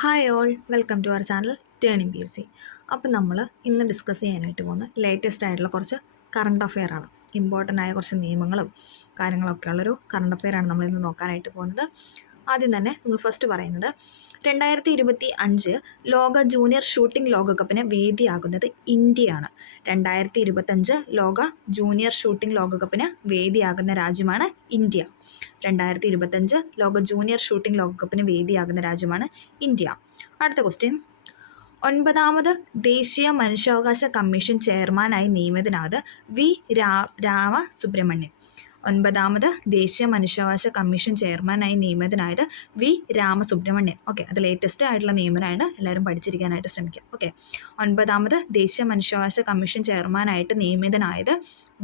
Hi all, welcome to our channel turning P S C. അപ്പം നമ്മൾ ഇന്ന് discuss ചെയ്യാനായിട്ട് പോകുന്ന ലേറ്റസ്റ്റ് ആയിട്ടുള്ള കുറച്ച് കറണ്ട് അഫെയർ ആണ്. ഇമ്പോർട്ടൻ്റ് ആയ കുറച്ച് നിയമങ്ങളും കാര്യങ്ങളൊക്കെ ഉള്ളൊരു കറണ്ട് അഫെയർ ആണ് നമ്മൾ ഇന്ന് നോക്കാനായിട്ട് പോകുന്നത്. ആദ്യം തന്നെ നമ്മൾ ഫസ്റ്റ് പറയുന്നത് 2025 ലോക ജൂനിയർ ഷൂട്ടിംഗ് ലോകകപ്പിന് വേദിയാകുന്നത് ഇന്ത്യയാണ്. 2025 ലോക ജൂനിയർ ഷൂട്ടിംഗ് ലോകകപ്പിന് വേദിയാകുന്ന രാജ്യമാണ് ഇന്ത്യ. 2025 ലോക ജൂനിയർ ഷൂട്ടിംഗ് ലോകകപ്പിന് വേദിയാകുന്ന രാജ്യമാണ് ഇന്ത്യ. അടുത്ത ക്വസ്റ്റ്യൻ, 9ാമത് ദേശീയ മനുഷ്യാവകാശ കമ്മീഷൻ ചെയർമാനായി നിയമിതനായത് വി രാമസുബ്രഹ്മണ്യൻ. 9ാമത് ദേശീയ മനുഷ്യാവകാശ കമ്മീഷൻ ചെയർമാനായി നിയമിതനായത് വി രാമസുബ്രഹ്മണ്യൻ. ഓക്കെ, അത് ലേറ്റസ്റ്റ് ആയിട്ടുള്ള നിയമനമാണ്, എല്ലാവരും പഠിച്ചിരിക്കാനായിട്ട് ശ്രമിക്കുക. ഓക്കെ, 9ാമത് ദേശീയ മനുഷ്യാവകാശ കമ്മീഷൻ ചെയർമാനായിട്ട് നിയമിതനായത്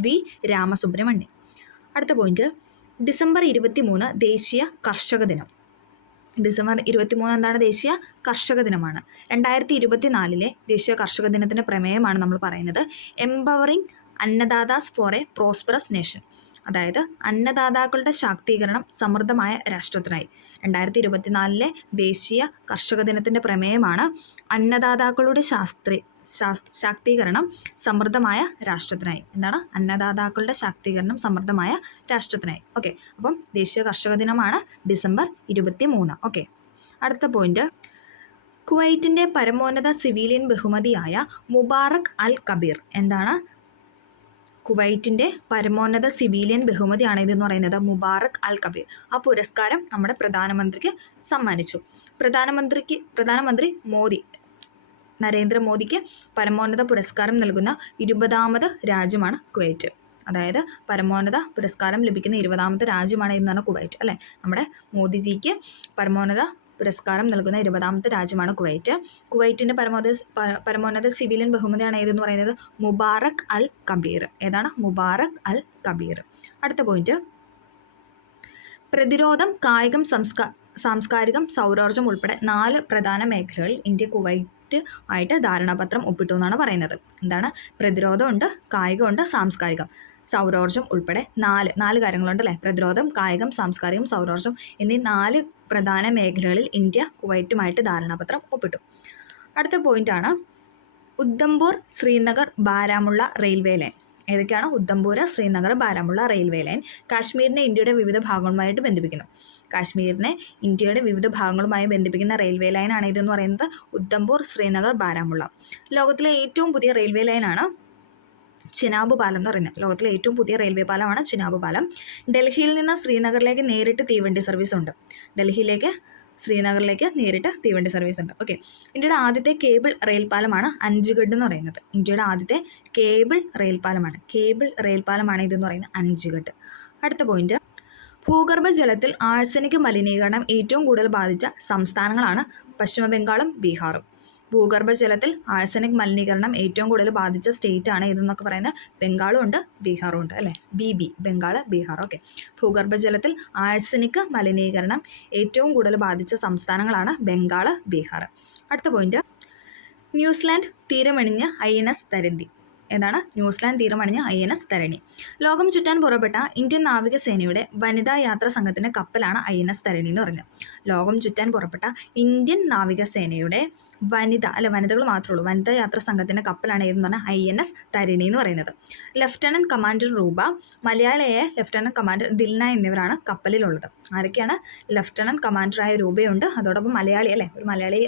വി രാമസുബ്രഹ്മണ്യൻ. അടുത്ത പോയിന്റ്, ഡിസംബർ 23 ദേശീയ കർഷക ദിനം. ഡിസംബർ 23 എന്താണ്? ദേശീയ കർഷക ദിനമാണ്. 2024 ദേശീയ കർഷക ദിനത്തിൻ്റെ പ്രമേയമാണ് നമ്മൾ പറയുന്നത് empowering annadatas for a prosperous nation. അതായത് അന്നദാതാക്കളുടെ ശാക്തീകരണം സമൃദ്ധമായ രാഷ്ട്രത്തിനായി. 2024 ദേശീയ കർഷക ദിനത്തിൻ്റെ പ്രമേയമാണ് അന്നദാതാക്കളുടെ ശാക്തീകരണം സമൃദ്ധമായ രാഷ്ട്രത്തിനായി. എന്താണ്? അന്നദാതാക്കളുടെ ശാക്തീകരണം സമൃദ്ധമായ രാഷ്ട്രത്തിനായി. ഓക്കെ, അപ്പം ദേശീയ കർഷക ദിനമാണ് ഡിസംബർ 23. ഓക്കെ, അടുത്ത പോയിന്റ്, കുവൈറ്റിൻ്റെ പരമോന്നത സിവിലിയൻ ബഹുമതിയായ മുബാറക് അൽ കബീർ. എന്താണ്? കുവൈറ്റിൻ്റെ പരമോന്നത സിവിലിയൻ ബഹുമതിയാണ് ഇതെന്ന് പറയുന്നത് മുബാറക് അൽ കബീർ. ആ പുരസ്കാരം നമ്മുടെ പ്രധാനമന്ത്രിക്ക് സമ്മാനിച്ചു. പ്രധാനമന്ത്രി മോദി നരേന്ദ്രമോദിക്ക് പരമോന്നത പുരസ്കാരം നൽകുന്ന 20ാമത് രാജ്യമാണ് കുവൈറ്റ്. അതായത് പരമോന്നത പുരസ്കാരം ലഭിക്കുന്ന 20ാമത്തെ രാജ്യമാണ് എന്നാണ് കുവൈറ്റ്, അല്ലേ? നമ്മുടെ മോദിജിക്ക് പരമോന്നത പുരസ്കാരം നൽകുന്ന 20ാമത്തെ രാജ്യമാണ് കുവൈറ്റ്. കുവൈറ്റിൻ്റെ പരമോന്നത സിവിലിയൻ ബഹുമതിയാണ് ഏതെന്ന് പറയുന്നത് മുബാറക് അൽ കബീർ. ഏതാണ്? മുബാറക് അൽ കബീർ. അടുത്ത പോയിന്റ്, പ്രതിരോധം, കായികം, സാംസ്കാരികം, സൗരോർജ്ജം ഉൾപ്പെടെ 4 പ്രധാന മേഖലകളിൽ ഇന്ത്യ കുവൈറ്റ് ആയിട്ട് ധാരണാപത്രം ഒപ്പിട്ടു എന്നാണ് പറയുന്നത്. എന്താണ്? പ്രതിരോധമുണ്ട്, കായികമുണ്ട്, സാംസ്കാരികം, സൗരോർജ്ജം ഉൾപ്പെടെ 4 കാര്യങ്ങളുണ്ട്, അല്ലേ? പ്രതിരോധം, കായികം, സാംസ്കാരികം, സൗരോർജ്ജം എന്നീ 4 പ്രധാന മേഖലകളിൽ ഇന്ത്യ കുവൈറ്റുമായിട്ട് ധാരണാപത്രം ഒപ്പിട്ടു. അടുത്ത പോയിന്റാണ് ഉദ്ധംപൂർ ശ്രീനഗർ ബാരാമുള്ള റെയിൽവേ ലൈൻ. ഏതൊക്കെയാണ്? ഉദ്ധംപൂർ, ശ്രീനഗർ, ബാരാമുള്ള റെയിൽവേ ലൈൻ കാശ്മീരിനെ ഇന്ത്യയുടെ വിവിധ ഭാഗങ്ങളുമായിട്ട് ബന്ധിപ്പിക്കുന്നു. കാശ്മീരിനെ ഇന്ത്യയുടെ വിവിധ ഭാഗങ്ങളുമായി ബന്ധിപ്പിക്കുന്ന റെയിൽവേ ലൈനാണ് ഇതെന്ന് പറയുന്നത് ഉദ്ധംപൂർ, ശ്രീനഗർ, ബാരാമുള്ള. ലോകത്തിലെ ഏറ്റവും പുതിയ റെയിൽവേ ലൈനാണ് ചിനാബ് പാലം എന്ന് പറയുന്നത്. ലോകത്തിലെ ഏറ്റവും പുതിയ റെയിൽവേ പാലമാണ് ചിനാബ് പാലം. ഡൽഹിയിൽ നിന്ന് ശ്രീനഗറിലേക്ക് നേരിട്ട് തീവണ്ടി സർവീസ് ഉണ്ട്. ശ്രീനഗറിലേക്ക് നേരിട്ട് തീവണ്ടി സർവീസ് ഉണ്ട്. ഓക്കെ, ഇന്ത്യയുടെ ആദ്യത്തെ കേബിൾ റെയിൽ പാലമാണ് അഞ്ച്ഗഡ് എന്ന് പറയുന്നത്. ഇന്ത്യയുടെ ആദ്യത്തെ കേബിൾ റെയിൽ പാലമാണ് ഇതെന്ന് പറയുന്നത് അഞ്ച്ഗഡ്. അടുത്ത പോയിന്റ്, ഭൂഗർഭജലത്തിൽ ആഴ്സനിക് മലിനീകരണം ഏറ്റവും കൂടുതൽ ബാധിച്ച സംസ്ഥാനങ്ങളാണ് പശ്ചിമ ബംഗാളും ബീഹാറും. ഭൂഗർഭജലത്തിൽ ആഴ്സനിക് മലിനീകരണം ഏറ്റവും കൂടുതൽ ബാധിച്ച സ്റ്റേറ്റ് ആണ് ഇതെന്നൊക്കെ പറയുന്നത് ബംഗാളും ഉണ്ട്, ബീഹാറും ഉണ്ട്, അല്ലേ? ബംഗാൾ, ബീഹാർ. ഓക്കെ, ഭൂഗർഭജലത്തിൽ ആഴ്സനിക് മലിനീകരണം ഏറ്റവും കൂടുതൽ ബാധിച്ച സംസ്ഥാനങ്ങളാണ് ബംഗാൾ, ബീഹാർ. അടുത്ത പോയിന്റ്, ന്യൂസിലാൻഡ് തീരമണിഞ്ഞ് INS തരണ്ടി. ഏതാണ്? ന്യൂസിലാൻഡ് തീരമണിഞ്ഞ INS തരണി. ലോകം ചുറ്റാൻ പുറപ്പെട്ട ഇന്ത്യൻ നാവികസേനയുടെ വനിതാ യാത്രാ സംഘത്തിൻ്റെ കപ്പലാണ് INS തരണി എന്ന് പറയുന്നത്. ലോകം ചുറ്റാൻ പുറപ്പെട്ട ഇന്ത്യൻ നാവികസേനയുടെ വനിതകൾ മാത്രമേ ഉള്ളൂ, വനിതാ യാത്രാ സംഘത്തിൻ്റെ കപ്പലാണ് ഏതെന്ന് പറഞ്ഞാൽ INS തരിണി എന്ന് പറയുന്നത്. ലഫ്റ്റനന്റ് കമാൻഡർ രൂപ, മലയാളിയായ ലഫ്റ്റനന്റ് കമാൻഡർ ദിൽന എന്നിവരാണ് കപ്പലിലുള്ളത്. ആരൊക്കെയാണ്? ലഫ്റ്റനന്റ് കമാൻഡറായ രൂപയുണ്ട്, അതോടൊപ്പം മലയാളി, അല്ലേ? ഒരു മലയാളി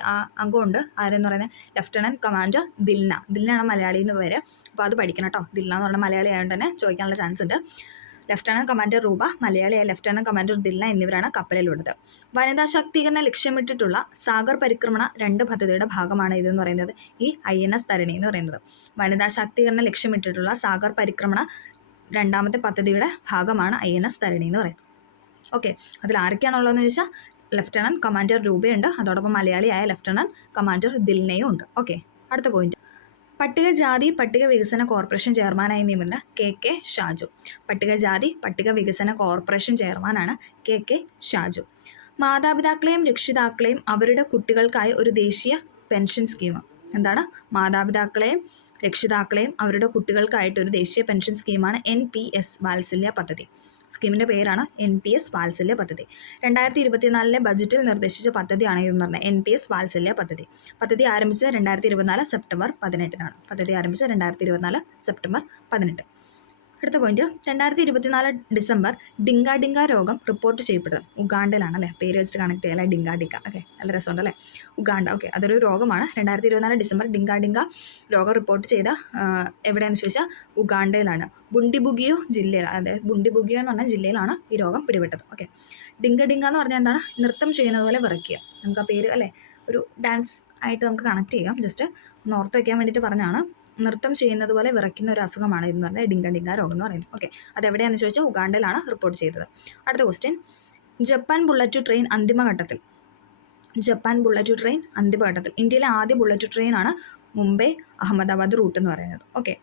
അംഗമുണ്ട്. ആരെന്ന് പറയുന്നത് ലഫ്റ്റനന്റ് കമാൻഡർ ദിൽനയാണ് മലയാളി എന്ന് പേര്. അപ്പോൾ അത് പഠിക്കണം കേട്ടോ. ദിൽന എന്ന് പറഞ്ഞാൽ മലയാളി ആയതുകൊണ്ട് തന്നെ ചോദിക്കാനുള്ള ചാൻസ് ഉണ്ട്. ലഫ്റ്റനന്റ് കമാൻഡർ രൂപ, മലയാളിയായ ലഫ്റ്റനന്റ് കമാൻഡർ ദിൽന എന്നിവരാണ് കപ്പലിലുള്ളത്. വനിതാ ശാക്തീകരണം ലക്ഷ്യമിട്ടിട്ടുള്ള സാഗർ പരിക്രമണ 2 പദ്ധതിയുടെ ഭാഗമാണ് ഇതെന്ന് പറയുന്നത് ഈ INS തരണി എന്ന് പറയുന്നത്. വനിതാ ശാക്തീകരണം ലക്ഷ്യമിട്ടിട്ടുള്ള സാഗർ പരിക്രമണ 2ാമത്തെ പദ്ധതിയുടെ ഭാഗമാണ് INS തരണി എന്ന് പറയുന്നത്. ഓക്കെ, അതിൽ ആരൊക്കെയാണുള്ളതെന്ന് ചോദിച്ചാൽ ലഫ്റ്റനന്റ് കമാൻഡർ രൂപയുണ്ട്, അതോടൊപ്പം മലയാളിയായ ലഫ്റ്റനന്റ് കമാൻഡർ ദിൽനയും ഉണ്ട്. ഓക്കെ, അടുത്ത പോയിന്റ്, പട്ടികജാതി പട്ടിക വികസന കോർപ്പറേഷൻ ചെയർമാനായി നിയമിതന KK ഷാജു. പട്ടികജാതി പട്ടിക വികസന കോർപ്പറേഷൻ ചെയർമാനാണ് KK ഷാജു. മാതാപിതാക്കളെയും രക്ഷിതാക്കളെയും അവരുടെ കുട്ടികൾക്കായി ഒരു ദേശീയ പെൻഷൻ സ്കീം. എന്താണ്? മാതാപിതാക്കളെയും രക്ഷിതാക്കളെയും അവരുടെ കുട്ടികൾക്കായിട്ട് ഒരു ദേശീയ പെൻഷൻ സ്കീമാണ് NPS വാത്സല്യ പദ്ധതി. സ്കീമിൻ്റെ പേരാണ് NPS വാത്സല്യ പദ്ധതി. 2024 ബജറ്റിൽ നിർദ്ദേശിച്ച പദ്ധതിയാണ് ഇതെന്ന് പറഞ്ഞാൽ NPS വാത്സല്യ പദ്ധതി. പദ്ധതി ആരംഭിച്ചത് 2024 സെപ്റ്റംബർ 18-നാണ്. പദ്ധതി ആരംഭിച്ചത് 2024 സെപ്റ്റംബർ 18. അടുത്ത പോയിന്റ്, 2024 ഡിസംബർ ഡിങ്ക രോഗം റിപ്പോർട്ട് ചെയ്യപ്പെടുന്നത് ഉഗാണ്ടയിലാണ് അല്ലേ. പേര് വെച്ചിട്ട് കണക്ട് ചെയ്യാം അല്ലേ, ഡിങ്ക. ഓക്കെ, നല്ല രസമുണ്ട് അല്ലേ, ഉഗാണ്ട. ഓക്കെ, അതൊരു രോഗമാണ്. 2024 ഡിസംബർ ഡിങ്ക രോഗം റിപ്പോർട്ട് ചെയ്ത എവിടെയാണെന്ന് ചോദിച്ചാൽ ഉഗാണ്ടയിലാണ്. ബുണ്ടിബുഗിയോ ജില്ലയിൽ, അതായത് ബുണ്ടിബുഗിയോ എന്ന് പറഞ്ഞ ജില്ലയിലാണ് ഈ രോഗം പിടിപെട്ടത്. ഓക്കെ, ഡിങ്ക എന്ന് പറഞ്ഞാൽ എന്താണ്? നൃത്തം ചെയ്യുന്നത് പോലെ വിറയ്ക്കുക. നമുക്ക് ആ പേര് അല്ലേ ഒരു ഡാൻസ് ആയിട്ട് നമുക്ക് കണക്ട് ചെയ്യാം. ജസ്റ്റ് ഒന്ന് ഓർത്ത് വയ്ക്കാൻ വേണ്ടിയിട്ട് പറഞ്ഞാണ്. നൃത്തം ചെയ്യുന്നത് പോലെ വിറയ്ക്കുന്ന ഒരു അസുഖമാണ് ഇതെന്ന് പറഞ്ഞാൽ ഡിങ്ക രോഗം എന്ന് പറയുന്നത്. ഓക്കെ, അതെവിടെയാണെന്ന് ചോദിച്ചാൽ ഉഗാണ്ടയിലാണ് റിപ്പോർട്ട് ചെയ്തത്. അടുത്ത ക്വസ്റ്റ്യൻ, ജപ്പാൻ ബുള്ളറ്റ് ട്രെയിൻ അന്തിമഘട്ടത്തിൽ. ജപ്പാൻ ബുള്ളറ്റ് ട്രെയിൻ അന്തിമഘട്ടത്തിൽ. ഇന്ത്യയിലെ ആദ്യ ബുള്ളറ്റ് ട്രെയിനാണ് മുംബൈ അഹമ്മദാബാദ് റൂട്ട് എന്ന് പറയുന്നത്. ഓക്കെ,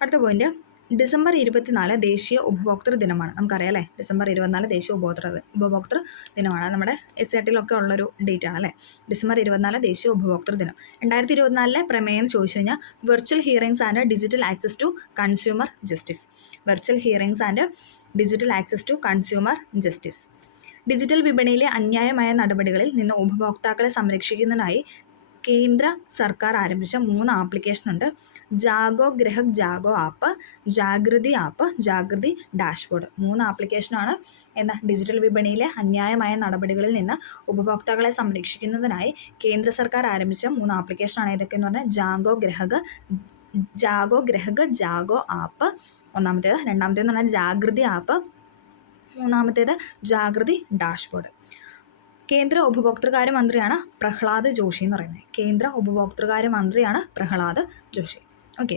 അടുത്ത പോയിന്റ്, ഡിസംബർ 24 ദേശീയ ഉപഭോക്തൃ ദിനമാണ്. നമുക്കറിയാം അല്ലേ, ഡിസംബർ 24 ദേശീയ ഉപഭോക്തൃ ദിനമാണ്. നമ്മുടെ SAT-ലൊക്കെ ഉള്ളൊരു ഡേറ്റ് ആണ് അല്ലേ, ഡിസംബർ 24 ദേശീയ ഉപഭോക്തൃ ദിനം. 2024 പ്രമേയം ചോദിച്ചു കഴിഞ്ഞാൽ virtual hearings and digital access to consumer justice. Virtual hearings and digital access to consumer justice. Digital വിപണിയിലെ അന്യായമായ നടപടികളിൽ നിന്ന് ഉപഭോക്താക്കളെ സംരക്ഷിക്കുന്നതിനായി കേന്ദ്ര സർക്കാർ ആരംഭിച്ച 3 ആപ്ലിക്കേഷനുണ്ട്. Jago ഗ്രഹക് Jago app, Jagriti app, Jagriti dashboard. 3 ആപ്ലിക്കേഷനാണ് ഡിജിറ്റൽ വിപണിയിലെ അന്യായമായ നടപടികളിൽ നിന്ന് ഉപഭോക്താക്കളെ സംരക്ഷിക്കുന്നതിനായി കേന്ദ്ര സർക്കാർ ആരംഭിച്ച 3 ആപ്ലിക്കേഷനാണ്. ഏതൊക്കെയെന്ന് പറഞ്ഞാൽ ജാഗോ ഗ്രഹക് ജാഗോ ആപ്പ് ഒന്നാമത്തേത്, രണ്ടാമത്തേതെന്ന് പറഞ്ഞാൽ ജാഗൃതി ആപ്പ്, മൂന്നാമത്തേത് ജാഗൃതി ഡാഷ്ബോർഡ്. കേന്ദ്ര ഉപഭോക്തൃകാര്യ മന്ത്രിയാണ് പ്രഹ്ലാദ് ജോഷി എന്ന് പറയുന്നത്. കേന്ദ്ര ഉപഭോക്തൃകാര്യ മന്ത്രിയാണ് പ്രഹ്ലാദ് ജോഷി. ഓക്കെ,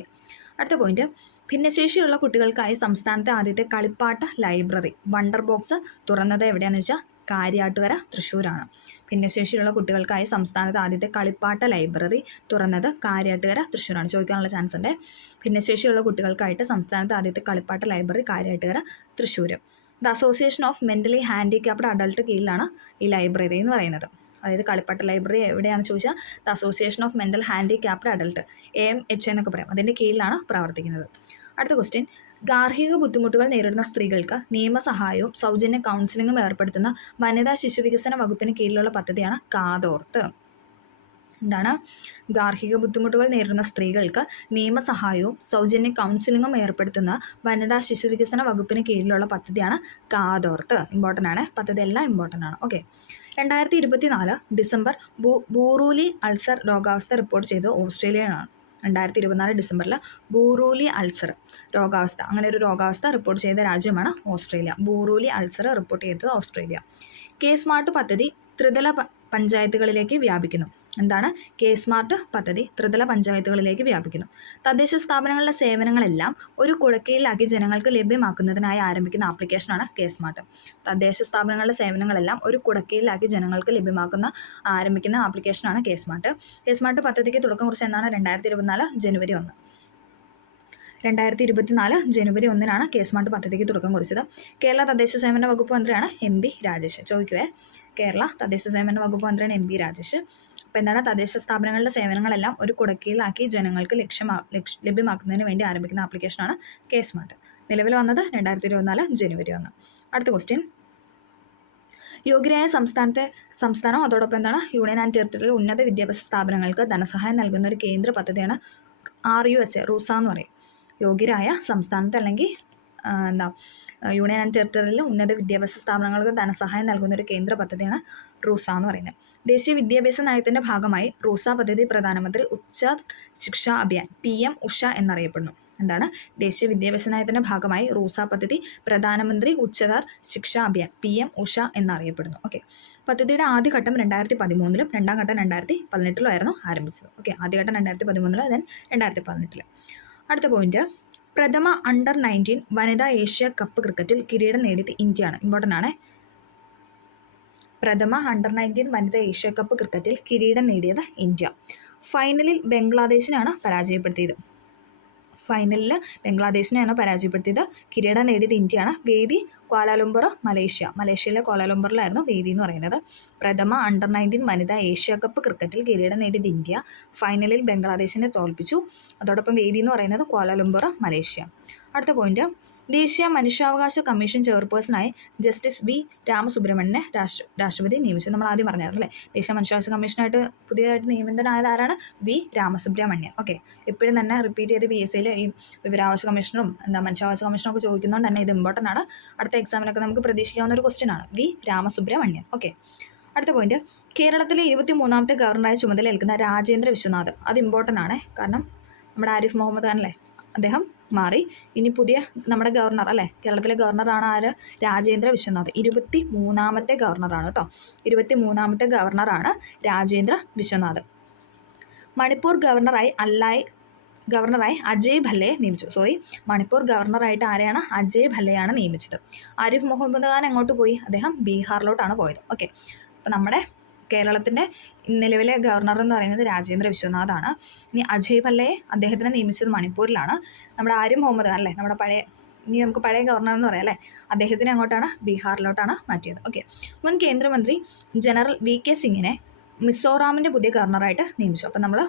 അടുത്ത പോയിന്റ്, ഭിന്നശേഷിയുള്ള കുട്ടികൾക്കായി സംസ്ഥാനത്തെ ആദ്യത്തെ കളിപ്പാട്ട ലൈബ്രറി വണ്ടർ ബോക്സ് തുറന്നത് എവിടെയാണെന്ന് വെച്ചാൽ കാര്യാട്ടുകര, തൃശ്ശൂരാണ്. ഭിന്നശേഷിയുള്ള കുട്ടികൾക്കായി സംസ്ഥാനത്തെ ആദ്യത്തെ കളിപ്പാട്ട ലൈബ്രറി തുറന്നത് കാര്യാട്ടുകര, തൃശ്ശൂരാണ്. ചോദിക്കാനുള്ള ചാൻസ് ഉണ്ട്. ഭിന്നശേഷിയുള്ള കുട്ടികൾക്കായിട്ട് സംസ്ഥാനത്തെ ആദ്യത്തെ കളിപ്പാട്ട library Kariyattukara, Thrissur. The association of mentally handicapped adult കീഴിലാണ് ഈ ലൈബ്രറി എന്ന് പറയുന്നത്. അതായത് കളിപ്പാട്ട ലൈബ്രറി എവിടെയാണെന്ന് ചോദിച്ചാൽ the association of mental handicapped adult, AMH എന്നൊക്കെ പറയാം, അതിൻ്റെ കീഴിലാണ് പ്രവർത്തിക്കുന്നത്. അടുത്ത ക്വസ്റ്റ്യൻ, ഗാർഹിക ബുദ്ധിമുട്ടുകൾ നേരിടുന്ന സ്ത്രീകൾക്ക് നിയമസഹായവും സൗജന്യ കൗൺസിലിംഗും ഏർപ്പെടുത്തുന്ന വനിതാ ശിശുവികസന വകുപ്പിന് കീഴിലുള്ള പദ്ധതിയാണ് കാതോർത്ത്. എന്താണ്? ഗാർഹിക ബുദ്ധിമുട്ടുകൾ നേരിടുന്ന സ്ത്രീകൾക്ക് നിയമസഹായവും സൗജന്യ കൗൺസിലിംഗും ഏർപ്പെടുത്തുന്ന വനിതാ ശിശുവികസന വകുപ്പിന് കീഴിലുള്ള പദ്ധതിയാണ് കാതോർത്ത്. ഇമ്പോർട്ടൻ്റ് ആണ്, പദ്ധതി എല്ലാം ഇമ്പോർട്ടൻ്റ് ആണ്. ഓക്കെ, 2024 ഡിസംബർ ബൂറൂലി അൾസർ രോഗാവസ്ഥ റിപ്പോർട്ട് ചെയ്തത് ഓസ്ട്രേലിയയാണ്. 2024 ഡിസംബറിൽ ബൂറൂലി അൾസർ രോഗാവസ്ഥ, അങ്ങനെ ഒരു രോഗാവസ്ഥ റിപ്പോർട്ട് ചെയ്ത രാജ്യമാണ് ഓസ്ട്രേലിയ. ബൂറൂലി അൾസർ റിപ്പോർട്ട് ചെയ്തത് ഓസ്ട്രേലിയ. K-സ്മാർട്ട് പദ്ധതി ത്രിതല പഞ്ചായത്തുകളിലേക്ക് വ്യാപിക്കുന്നു. എന്താണ്? K-സ്മാർട്ട് പദ്ധതി ത്രിതല പഞ്ചായത്തുകളിലേക്ക് വ്യാപിക്കുന്നു. തദ്ദേശ സ്ഥാപനങ്ങളിലെ സേവനങ്ങളെല്ലാം ഒരു കുടക്കീഴിലാക്കി ജനങ്ങൾക്ക് ലഭ്യമാക്കുന്നതിനായി ആരംഭിക്കുന്ന ആപ്ലിക്കേഷനാണ് K-സ്മാർട്ട്. തദ്ദേശ സ്ഥാപനങ്ങളിലെ സേവനങ്ങളെല്ലാം ഒരു കുടക്കീഴിലാക്കി ജനങ്ങൾക്ക് ആരംഭിക്കുന്ന ആപ്ലിക്കേഷനാണ് K-സ്മാർട്ട്. K-സ്മാർട്ട് പദ്ധതിക്ക് തുടക്കം കുറിച്ച് എന്നാണ്? 2024 ജനുവരി 1. 2024 ജനുവരി 1-നാണ് K-സ്മാർട്ട് പദ്ധതിക്ക് തുടക്കം കുറിച്ചത്. കേരള തദ്ദേശ സ്വയംഭരണ വകുപ്പ് മന്ത്രിയാണ് MB രാജേഷ്. ചോദിക്കുവേ, കേരള തദ്ദേശ സ്വയംഭരണ വകുപ്പ് മന്ത്രിയാണ് MB രാജേഷ്. അപ്പോൾ എന്താണ്? തദ്ദേശ സ്ഥാപനങ്ങളുടെ സേവനങ്ങളെല്ലാം ഒരു കുടക്കീഴിലാക്കി ജനങ്ങൾക്ക് ലഭ്യമാക്കുന്നതിന് വേണ്ടി ആരംഭിക്കുന്ന ആപ്ലിക്കേഷനാണ് K-സ്മാർട്ട്. നിലവിൽ വന്നത് 2024 ജനുവരി 1. അടുത്ത ക്വസ്റ്റ്യൻ, യോഗ്യരായ സംസ്ഥാനം അതോടൊപ്പം എന്താണ്? യൂണിയൻ ആൻഡ് ടെറിട്ടറിയൽ ഉന്നത വിദ്യാഭ്യാസ സ്ഥാപനങ്ങൾക്ക് ധനസഹായം നൽകുന്ന ഒരു കേന്ദ്ര പദ്ധതിയാണ് RUSA എന്ന് പറയും. യോഗ്യരായ സംസ്ഥാനത്ത് അല്ലെങ്കിൽ യൂണിയൻ ആൻഡ് ടെറിട്ടറിയൽ ഉന്നത വിദ്യാഭ്യാസ സ്ഥാപനങ്ങൾക്ക് ധനസഹായം നൽകുന്ന ഒരു കേന്ദ്ര പദ്ധതിയാണ് RUSA എന്ന് പറയുന്നത്. ദേശീയ വിദ്യാഭ്യാസ നയത്തിൻ്റെ ഭാഗമായി RUSA പദ്ധതി പ്രധാനമന്ത്രി ഉച്ച ശിക്ഷാ അഭിയാൻ PM ഉഷ എന്നറിയപ്പെടുന്നു. എന്താണ്? ദേശീയ വിദ്യാഭ്യാസ നയത്തിൻ്റെ ഭാഗമായി RUSA പദ്ധതി പ്രധാനമന്ത്രി ഉച്ചതർ ശിക്ഷാ അഭിയാൻ PM ഉഷ എന്നറിയപ്പെടുന്നു. ഓക്കെ, പദ്ധതിയുടെ ആദ്യഘട്ടം 2013-ലും രണ്ടാം ഘട്ടം 2018-ലും ആയിരുന്നു ആരംഭിച്ചത്. ഓക്കെ, ആദ്യഘട്ടം 2013-ലും ദെൻ 2018-ലും. അടുത്ത പോയിന്റ്, പ്രഥമ അണ്ടർ-19 വനിതാ ഏഷ്യ കപ്പ് ക്രിക്കറ്റിൽ കിരീടം നേടിയത് ഇന്ത്യയാണ്. ഇമ്പോർട്ടൻ്റ് ആണ്. പ്രഥമ അണ്ടർ-19 വനിതാ ഏഷ്യ കപ്പ് ക്രിക്കറ്റിൽ കിരീടം നേടിയത് ഇന്ത്യ. ഫൈനലിൽ ബംഗ്ലാദേശിനെയാണ് പരാജയപ്പെടുത്തിയത്. കിരീടം നേടിയത് ഇന്ത്യയാണ്. വേദി ക്വാലാലംപുർ, മലേഷ്യയിലെ ക്വാലാലംപുറിലായിരുന്നു വേദി എന്ന് പറയുന്നത്. പ്രഥമ അണ്ടർ-19 വനിതാ ഏഷ്യ കപ്പ് ക്രിക്കറ്റിൽ കിരീടം നേടിയത് ഇന്ത്യ. ഫൈനലിൽ ബംഗ്ലാദേശിനെ തോൽപ്പിച്ചു. അതോടൊപ്പം വേദി എന്ന് പറയുന്നത് ക്വാലാലംപുർ, മലേഷ്യ. അടുത്ത പോയിന്റ്, ദേശീയ മനുഷ്യാവകാശ കമ്മീഷൻ ചെയർപേഴ്സണായി ജസ്റ്റിസ് വി രാമസുബ്രഹ്മണ്യനെ രാഷ്ട്രപതി നിയമിച്ചു. നമ്മൾ ആദ്യം പറഞ്ഞായിരുന്നു അല്ലേ, ദേശീയ മനുഷ്യാവകാശ കമ്മീഷനായിട്ട് പുതിയതായിട്ട് നിയമിതനായത് ആരാണ്? വി രാമസുബ്രഹ്മണ്യൻ. ഓക്കെ, എപ്പോഴും തന്നെ റിപ്പീറ്റ് ചെയ്ത് PSCയിൽ ഈ വിവരാവകാശ കമ്മീഷണറും മനുഷ്യാവകാശ കമ്മീഷനും ഒക്കെ ചോദിക്കുന്നതുകൊണ്ട് തന്നെ ഇത് ഇമ്പോർട്ടൻ്റ് ആണ്. അടുത്ത എക്സാമിനൊക്കെ നമുക്ക് പ്രതീക്ഷിക്കാവുന്ന ഒരു ക്വസ്റ്റ്യൻ ആണ് വി രാമസുബ്രഹ്മണ്യൻ. ഓക്കെ, അടുത്ത പോയിന്റ്, കേരളത്തിലെ 23ാമത്തെ ഗവർണറായി ചുമതലയേൽക്കുന്ന രാജേന്ദ്ര വിശ്വനാഥ്. അത് ഇമ്പോർട്ടൻ്റ് ആണ്, കാരണം നമ്മുടെ ആരിഫ് മുഹമ്മദ് ഖാൻ അല്ലേ, അദ്ദേഹം മാറി. ഇനി പുതിയ നമ്മുടെ ഗവർണർ അല്ലേ, കേരളത്തിലെ ഗവർണറാണ് ആര്? രാജേന്ദ്ര വിശ്വനാഥ്. 23ാമത്തെ ഗവർണറാണ് കേട്ടോ. 23ാമത്തെ ഗവർണറാണ് രാജേന്ദ്ര വിശ്വനാഥ്. മണിപ്പൂർ ഗവർണറായി അജയ് ഭല്ലയെ നിയമിച്ചു. മണിപ്പൂർ ഗവർണറായിട്ട് ആരെയാണ്? അജയ് ഭല്ലയാണ് നിയമിച്ചത്. ആരിഫ് മുഹമ്മദ് ഖാൻ എങ്ങോട്ട് പോയി? അദ്ദേഹം ബീഹാറിലോട്ടാണ് പോയത്. ഓക്കെ, അപ്പോൾ നമ്മുടെ കേരളത്തിൻ്റെ നിലവിലെ ഗവർണർ എന്ന് പറയുന്നത് രാജേന്ദ്ര വിശ്വനാഥാണ്. ഇനി അജയ് ഭല്ലയെ അദ്ദേഹത്തിനെ നിയമിച്ചത് മണിപ്പൂരിലാണ്. നമ്മുടെ ആരിഫ് മുഹമ്മദ് ഖാൻ അല്ലേ, നമ്മുടെ നമുക്ക് പഴയ ഗവർണർ എന്ന് പറയാം അല്ലേ, അദ്ദേഹത്തിനെ അങ്ങോട്ടാണ് ബീഹാറിലോട്ടാണ് മാറ്റിയത്. ഓക്കെ, മുൻ കേന്ദ്രമന്ത്രി ജനറൽ VK സിംഗിനെ മിസോറാമിൻ്റെ പുതിയ ഗവർണറായിട്ട് നിയമിച്ചു. അപ്പം നമ്മൾ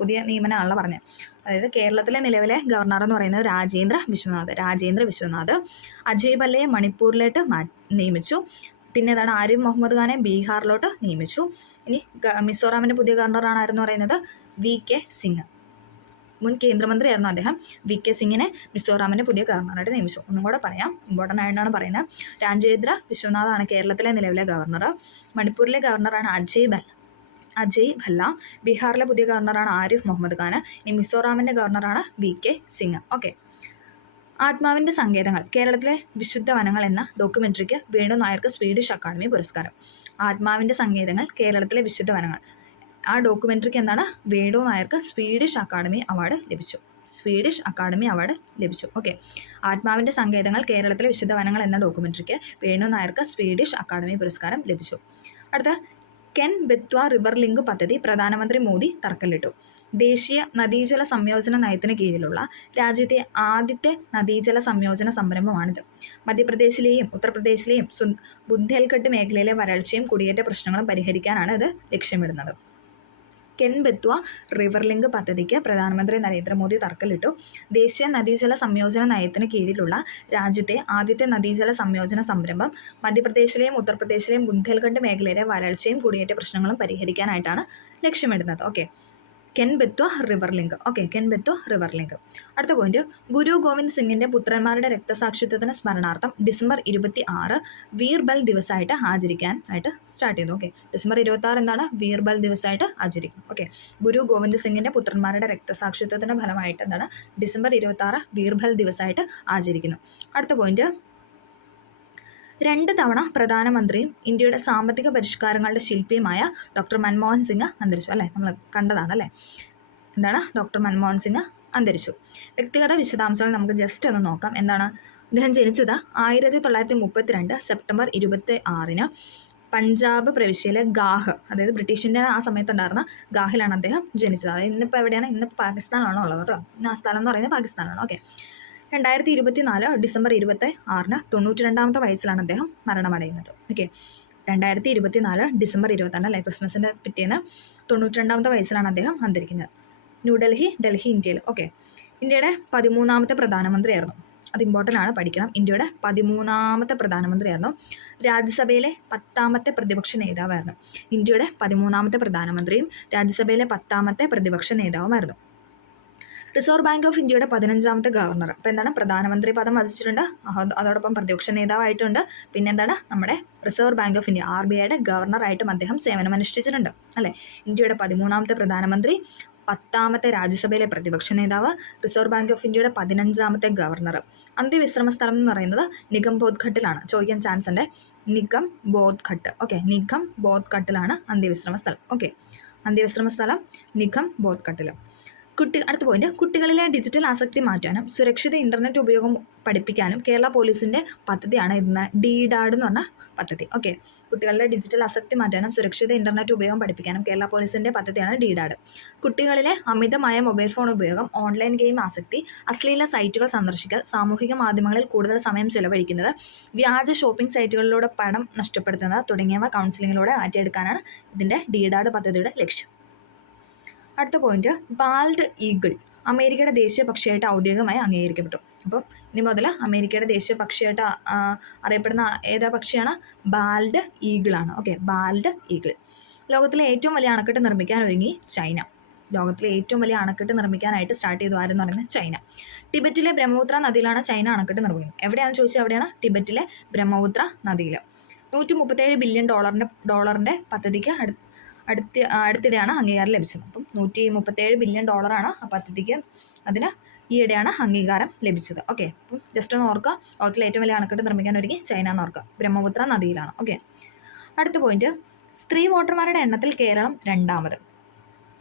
പുതിയ നിയമനമാണല്ലോ പറഞ്ഞത്. അതായത് കേരളത്തിലെ നിലവിലെ ഗവർണർ എന്ന് പറയുന്നത് രാജേന്ദ്ര വിശ്വനാഥ്. അജയ് ഭല്ലയെ മണിപ്പൂരിലോട്ട് നിയമിച്ചു. പിന്നെ ഏതാണ്? ആരിഫ് മുഹമ്മദ് ഖാനെ ബീഹാറിലോട്ട് നിയമിച്ചു. ഇനി മിസോറാമിൻ്റെ പുതിയ ഗവർണറാണ് ആരെന്ന് പറയുന്നത്? VK സിംഗ്. മുൻ കേന്ദ്രമന്ത്രിയായിരുന്നു അദ്ദേഹം. VK സിംഗിനെ മിസോറാമിൻ്റെ പുതിയ ഗവർണറായിട്ട് നിയമിച്ചു. ഒന്നും കൂടെ പറയാം, ഇമ്പോർട്ടൻ്റ് ആയിട്ടാണ് പറയുന്നത്. രാജേന്ദ്ര വിശ്വനാഥാണ് കേരളത്തിലെ നിലവിലെ ഗവർണർ. മണിപ്പൂരിലെ ഗവർണറാണ് അജയ് ഭല്ല. ബീഹാറിലെ പുതിയ ഗവർണറാണ് ആരിഫ് മുഹമ്മദ് ഖാൻ. ഇനി മിസോറാമിൻ്റെ ഗവർണറാണ് VK സിംഗ്. ഓക്കെ, ആത്മാവിൻ്റെ സങ്കേതങ്ങൾ കേരളത്തിലെ വിശുദ്ധ വനങ്ങൾ എന്ന ഡോക്യുമെൻ്ററിക്ക് വേണു നായർക്ക് സ്വീഡിഷ് അക്കാദമി പുരസ്കാരം. ആത്മാവിൻ്റെ സങ്കേതങ്ങൾ കേരളത്തിലെ വിശുദ്ധ വനങ്ങൾ, ആ ഡോക്യുമെൻ്ററിക്ക് എന്താണ്? വേണു നായർക്ക് സ്വീഡിഷ് അക്കാദമി അവാർഡ് ലഭിച്ചു. ഓക്കെ, ആത്മാവിൻ്റെ സങ്കേതങ്ങൾ കേരളത്തിലെ വിശുദ്ധ വനങ്ങൾ എന്ന ഡോക്യുമെൻ്ററിക്ക് വേണു നായർക്ക് സ്വീഡിഷ് അക്കാദമി പുരസ്കാരം ലഭിച്ചു. അടുത്ത, കെൻ ബെത്വ റിവർ ലിങ്ക് പദ്ധതി പ്രധാനമന്ത്രി മോദി തറക്കല്ലിട്ടു. ദേശീയ നദീജല സംയോജന നയത്തിന് കീഴിലുള്ള രാജ്യത്തെ ആദ്യത്തെ നദീജല സംയോജന സംരംഭമാണിത്. മധ്യപ്രദേശിലെയും ഉത്തർപ്രദേശിലെയും ബുന്ദേൽഖണ്ഡ് മേഖലയിലെ വരൾച്ചയും കുടിയേറ്റ പ്രശ്നങ്ങളും പരിഹരിക്കാനാണ് ഇത് ലക്ഷ്യമിടുന്നത്. കെൻ ബെത്വ റിവർ ലിങ്ക് പദ്ധതിക്ക് പ്രധാനമന്ത്രി നരേന്ദ്രമോദി തറക്കല്ലിട്ടു. ദേശീയ നദീജല സംയോജന നയത്തിന് കീഴിലുള്ള രാജ്യത്തെ ആദ്യത്തെ നദീജല സംയോജന സംരംഭം മധ്യപ്രദേശിലെയും ഉത്തർപ്രദേശിലെയും ബുന്ദേൽഖണ്ഡ് മേഖലയിലെ വരൾച്ചയും കുടിയേറ്റ പ്രശ്നങ്ങളും പരിഹരിക്കാനായിട്ടാണ് ലക്ഷ്യമിടുന്നത്. Okay, Ken Betwa river link. അടുത്ത പോയിന്റ്, ഗുരു ഗോവിന്ദ് സിംഗിന്റെ പുത്രന്മാരുടെ രക്തസാക്ഷിത്വത്തിന് സ്മരണാർത്ഥം ഡിസംബർ 26 വീർബൽ ദിവസമായിട്ട് ആചരിക്കാനായിട്ട് സ്റ്റാർട്ട് ചെയ്തു. ഓക്കെ, ഡിസംബർ 26 എന്താണ്? വീർബൽ ദിവസമായിട്ട് ആചരിക്കും. ഓക്കെ, ഗുരു ഗോവിന്ദ് സിംഗിന്റെ പുത്രന്മാരുടെ രക്തസാക്ഷിത്വത്തിന്റെ ഫലമായിട്ട് എന്താണ്? ഡിസംബർ 26 വീർബൽ ദിവസമായിട്ട് ആചരിക്കുന്നു. അടുത്ത പോയിന്റ്, 2 തവണ പ്രധാനമന്ത്രിയും ഇന്ത്യയുടെ സാമ്പത്തിക പരിഷ്കാരങ്ങളുടെ ശില്പിയുമായ ഡോക്ടർ മൻമോഹൻ സിംഗ് അന്തരിച്ചു. അല്ലേ, നമ്മൾ കണ്ടതാണ് അല്ലേ. എന്താണ്? ഡോക്ടർ മൻമോഹൻ സിംഗ് അന്തരിച്ചു. വ്യക്തിഗത വിശദാംശങ്ങൾ നമുക്ക് ജസ്റ്റ് ഒന്ന് നോക്കാം. എന്താണ്? അദ്ദേഹം ജനിച്ചത് 1932 സെപ്റ്റംബർ 26 പഞ്ചാബ് പ്രവിശ്യയിലെ ഗാഹ്, അതായത് ബ്രിട്ടീഷിൻ്റെ ആ സമയത്തുണ്ടായിരുന്ന ഗാഹിലാണ് അദ്ദേഹം ജനിച്ചത്. അതായത് ഇന്നിപ്പോൾ എവിടെയാണ്? ഇന്നിപ്പോൾ പാകിസ്ഥാനാണോ ഉള്ളത് കേട്ടോ. ഇന്ന് ആ സ്ഥലം എന്ന് പറയുന്നത് പാകിസ്ഥാനാണ്. ഓക്കെ, 2024 ഡിസംബർ 26 92ാമത്തെ വയസ്സിലാണ് അദ്ദേഹം മരണമടയുന്നത്. ഓക്കെ, 2024 ഡിസംബർ 26 അല്ലേ, ക്രിസ്മസിൻ്റെ പിറ്റേന്ന് 92ാമത്തെ വയസ്സിലാണ് അദ്ദേഹം അന്തരിക്കുന്നത്. ഡൽഹി, ഇന്ത്യയിൽ. ഓക്കെ, ഇന്ത്യയുടെ 13ാമത്തെ പ്രധാനമന്ത്രിയായിരുന്നു. അത് ഇമ്പോർട്ടൻ്റ് ആണ്, പഠിക്കണം. ഇന്ത്യയുടെ 13ാമത്തെ പ്രധാനമന്ത്രിയായിരുന്നു. രാജ്യസഭയിലെ 10ാമത്തെ പ്രതിപക്ഷ നേതാവായിരുന്നു. ഇന്ത്യയുടെ 13ാമത്തെ പ്രധാനമന്ത്രിയും രാജ്യസഭയിലെ 10ാമത്തെ പ്രതിപക്ഷ നേതാവുമായിരുന്നു. റിസർവ് ബാങ്ക് ഓഫ് ഇന്ത്യയുടെ 15ാമത്തെ ഗവർണർ. അപ്പോൾ എന്താണ്? പ്രധാനമന്ത്രി പദം വഹിച്ചിട്ടുണ്ട്, അതോടൊപ്പം പ്രതിപക്ഷ നേതാവായിട്ടുണ്ട്. പിന്നെ എന്താണ്? നമ്മുടെ റിസർവ് ബാങ്ക് ഓഫ് ഇന്ത്യ RBIയുടെ ഗവർണറായിട്ടും അദ്ദേഹം സേവനമനുഷ്ഠിച്ചിട്ടുണ്ട് അല്ലേ. ഇന്ത്യയുടെ 13ാമത്തെ പ്രധാനമന്ത്രി, 10ാമത്തെ രാജ്യസഭയിലെ പ്രതിപക്ഷ നേതാവ്, റിസർവ് ബാങ്ക് ഓഫ് ഇന്ത്യയുടെ 15ാമത്തെ ഗവർണർ. അന്ത്യവിശ്രമ സ്ഥലം എന്ന് പറയുന്നത് നിഗം ബോധ് ഘട്ടിലാണ്. ചോദിക്കാൻ ചാൻസ് ഉണ്ട്. നിഗം ബോധ് ഘട്ട്. ഓക്കെ, നിഗം ബോധ് ഘട്ടിലാണ് അന്ത്യവിശ്രമ സ്ഥലം. ഓക്കെ, അന്ത്യവിശ്രമ സ്ഥലം നിഗം ബോധ് ഘട്ടിൽ. അടുത്ത പോയിന്റ്, കുട്ടികളിലെ ഡിജിറ്റൽ ആസക്തി മാറ്റാനും സുരക്ഷിത ഇൻ്റർനെറ്റ് ഉപയോഗം പഠിപ്പിക്കാനും കേരള പോലീസിൻ്റെ പദ്ധതിയാണ് ഇന്ന് DDAD എന്ന് പറഞ്ഞ പദ്ധതി. ഓക്കെ, കുട്ടികളുടെ ഡിജിറ്റൽ ആസക്തി മാറ്റാനും സുരക്ഷിത ഇൻ്റർനെറ്റ് ഉപയോഗം പഠിപ്പിക്കാനും കേരള പോലീസിൻ്റെ പദ്ധതിയാണ് DDAD. കുട്ടികളിലെ അമിതമായ മൊബൈൽ ഫോൺ ഉപയോഗം, ഓൺലൈൻ ഗെയിം ആസക്തി, അശ്ലീല സൈറ്റുകൾ സന്ദർശിക്കൽ, സാമൂഹിക മാധ്യമങ്ങളിൽ കൂടുതൽ സമയം ചെലവഴിക്കുന്നത്, വ്യാജ ഷോപ്പിംഗ് സൈറ്റുകളിലൂടെ പണം നഷ്ടപ്പെടുത്തുന്നത് തുടങ്ങിയവ കൗൺസിലിങ്ങിലൂടെ മാറ്റിയെടുക്കാനാണ് ഇതിൻ്റെ DDAD പദ്ധതിയുടെ ലക്ഷ്യം. അടുത്ത പോയിന്റ്, ബാൽഡ് ഈഗിൾ അമേരിക്കയുടെ ദേശീയ പക്ഷിയായിട്ട് ഔദ്യോഗികമായി അംഗീകരിക്കപ്പെട്ടു. അപ്പം ഇനി മുതൽ അമേരിക്കയുടെ ദേശീയ പക്ഷിയായിട്ട് അറിയപ്പെടുന്ന ഏതാ പക്ഷിയാണ്? ബാൽഡ് ഈഗിളാണ്. Okay, bald eagle. ലോകത്തിലെ ഏറ്റവും വലിയ അണക്കെട്ട് നിർമ്മിക്കാൻ ഒരുങ്ങി ചൈന. ലോകത്തിലെ ഏറ്റവും വലിയ അണക്കെട്ട് നിർമ്മിക്കാനായിട്ട് സ്റ്റാർട്ട് ചെയ്തു ആരെന്ന് പറയുന്നത് ചൈന. ടിബറ്റിലെ ബ്രഹ്മപുത്ര നദിയിലാണ് ചൈന അണക്കെട്ട് നിർമ്മിക്കുന്നത്. എവിടെയാണെന്ന് ചോദിച്ചാൽ എവിടെയാണ്? ടിബറ്റിലെ ബ്രഹ്മപുത്ര നദിയിൽ. 137 ബില്യൺ ഡോളറിൻ്റെ പദ്ധതിക്ക് അടുത്തിടെയാണ് അംഗീകാരം ലഭിച്ചത്. അപ്പം 137 ബില്യൺ ഡോളറാണ് ആ പദ്ധതിക്ക്, അതിന് ഈയിടെയാണ് അംഗീകാരം ലഭിച്ചത്. ഓക്കെ, അപ്പം ജസ്റ്റ് ഒന്ന് ഓർക്കുക, ലോകത്തിലെ ഏറ്റവും വലിയ അണക്കെട്ട് നിർമ്മിക്കാൻ ഒരുങ്ങി ചൈന എന്ന് ഓർക്കുക, ബ്രഹ്മപുത്ര നദിയിലാണ്. ഓക്കെ, അടുത്ത പോയിന്റ്, സ്ത്രീ വോട്ടർമാരുടെ എണ്ണത്തിൽ കേരളം 2ാമത്.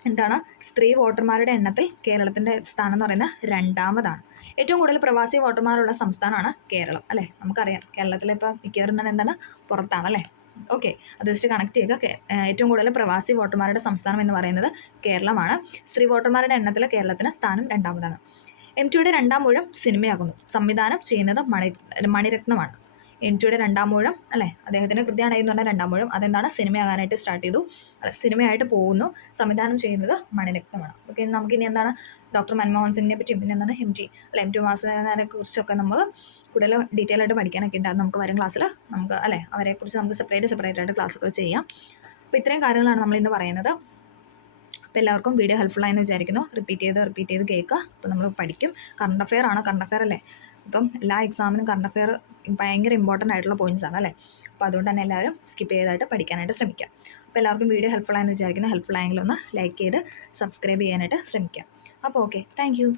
എന്താണ്? സ്ത്രീ വോട്ടർമാരുടെ എണ്ണത്തിൽ കേരളത്തിൻ്റെ സ്ഥാനം എന്ന് പറയുന്നത് 2ാമതാണ്. ഏറ്റവും കൂടുതൽ പ്രവാസി വോട്ടർമാരുള്ള സംസ്ഥാനമാണ് കേരളം, അല്ലേ? നമുക്കറിയാം കേരളത്തിലെ ഇപ്പോൾ മിക്കവരും തന്നെ എന്താണ്, പുറത്താണ്, അല്ലേ? ഓക്കെ, അത് ജസ്റ്റ് കണക്ട് ചെയ്യുക. ഏറ്റവും കൂടുതൽ പ്രവാസി വോട്ടർമാരുടെ സംസ്ഥാനം എന്ന് പറയുന്നത് കേരളമാണ്. സ്ത്രീ വോട്ടർമാരുടെ എണ്ണത്തിൽ കേരളത്തിന് സ്ഥാനം 2ാമതാണ്. M.Tയുടെ 2ാം ഊഴം സിനിമയാകുന്നു. സംവിധാനം ചെയ്യുന്നത് മണിരത്നമാണ്. M.Tയുടെ 2ാം ഊഴം, അല്ലേ? അദ്ദേഹത്തിൻ്റെ കൃതിയാണ് എന്ന് പറഞ്ഞാൽ 2ാം ഊഴം. അതെന്താണ്? സിനിമയാകാനായിട്ട് സ്റ്റാർട്ട് ചെയ്തു, സിനിമയായിട്ട് പോകുന്നു. സംവിധാനം ചെയ്യുന്നത് മണിരത്നമാണ്. ഓക്കെ, നമുക്കിനി എന്താണ് ഡോക്ടർ മൻമോഹൻ സിംഗിനെ പറ്റിയും പിന്നെ എന്താണ് M.T അല്ലെ M.T വാസുദേവനെ കുറിച്ചൊക്കെ നമുക്ക് കൂടുതൽ ഡീറ്റെയിൽ ആയിട്ട് പഠിക്കാനൊക്കെ ഉണ്ട്. അത് നമുക്ക് വരും ക്ലാസ്സിൽ നമുക്ക്, അല്ലേ, അവരെക്കുറിച്ച് നമുക്ക് സെപ്പറേറ്റ് ആയിട്ട് ക്ലാസ്സുകൾ ചെയ്യാം. അപ്പോൾ ഇത്രയും കാര്യങ്ങളാണ് നമ്മളിന്ന് പറയുന്നത്. അപ്പോൾ എല്ലാവർക്കും വീഡിയോ ഹെൽപ്ഫുള്ളായെന്ന് വിചാരിക്കുന്നു. റിപ്പീറ്റ് ചെയ്ത് കേൾക്കുക. അപ്പോൾ നമ്മൾ പഠിക്കും. കറണ്ട് അഫെയർ ആണ്, കറണ്ട് അഫെയർ അല്ലേ? ഇപ്പം എല്ലാ എക്സാമിനും കറണ്ട് അഫെയർ ഭയങ്കര ഇമ്പോർട്ടൻ്റ് ആയിട്ടുള്ള പോയിൻറ്റ്സ് ആണ്, അല്ലേ? അപ്പോൾ അതുകൊണ്ട് തന്നെ എല്ലാവരും സ്കിപ്പ് ചെയ്തായിട്ട് പഠിക്കാനായിട്ട് ശ്രമിക്കുക. അപ്പോൾ എല്ലാവർക്കും വീഡിയോ ഹെൽപ്ഫുള്ളായെന്ന് വിചാരിക്കുന്നു. ഹെൽപ്ഫുള്ളായെങ്കിൽ ഒന്ന് ലൈക്ക് ചെയ്ത് സബ്സ്ക്രൈബ് ചെയ്യാനായിട്ട് ശ്രമിക്കുക. അപ്പോൾ ഓക്കെ, താങ്ക് യു.